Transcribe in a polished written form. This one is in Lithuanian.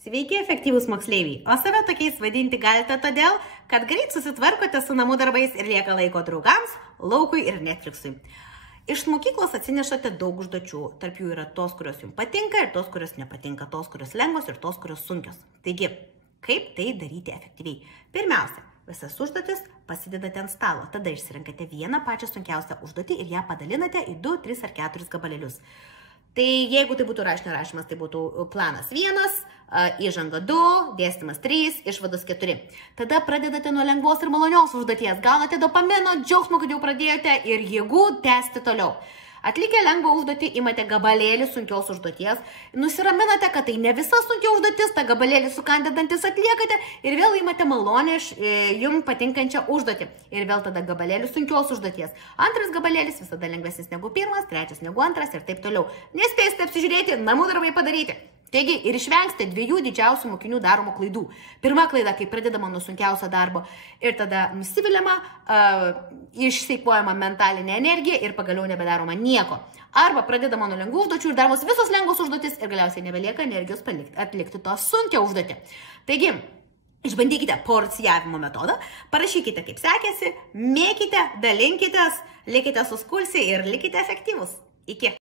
Sveiki, efektyvūs moksleiviai, o save tokiais vadinti galite todėl, kad greit susitvarkote su namų darbais ir lieka laiko draugams, laukui ir Netflixui. Iš mokyklos atsinešate daug užduočių, tarp jų yra tos, kurios jums patinka ir tos, kurios nepatinka, tos, kurios lengvos ir tos, kurios sunkios. Taigi, kaip tai daryti efektyviai? Pirmiausia, visas užduotis pasidedate ant stalo, tada išsirinkate vieną pačią sunkiausią užduotį ir ją padalinate į 2, 3 ar 4 gabalėlius. Tai jeigu tai būtų rašinio rašymas, tai būtų planas 1, įžanga 2, dėstymas 3, išvados 4. Tada pradedate nuo lengvos ir malonios užduoties, gaunate dopamino, džiaugsmo, kad jau pradėjote ir jėgų tęsti toliau. Atlikę lengvą užduotį, imate gabalėlį sunkios užduoties, nusiraminate, kad tai ne visa sunkia užduotis, tą gabalėlį sukandę dantis atliekate ir vėl imate malonę jums patinkančią užduotį. Ir vėl tada gabalėlį sunkios užduoties. Antras gabalėlis visada lengvesnis negu pirmas, trečias negu antras ir taip toliau. Nespėsite apsižiūrėti, namų darbai padaryti. Taigi ir išvengsite 2 didžiausių mokinių daromų klaidų. Pirma klaida, kai pradedama nuo sunkiausio darbo ir tada nusiviliama, išseikvojama mentalinė energija ir pagaliau nebedaroma nieko. Arba pradedama nuo lengvų užduočių ir daromos visos lengvos užduotis ir galiausiai nebelieka energijos atlikti tą sunkią užduotį. Taigi, išbandykite porcijavimo metodą, parašykite kaip sekėsi, mėkite, dalinkitės, likite suskulsi ir likite efektyvūs. Iki.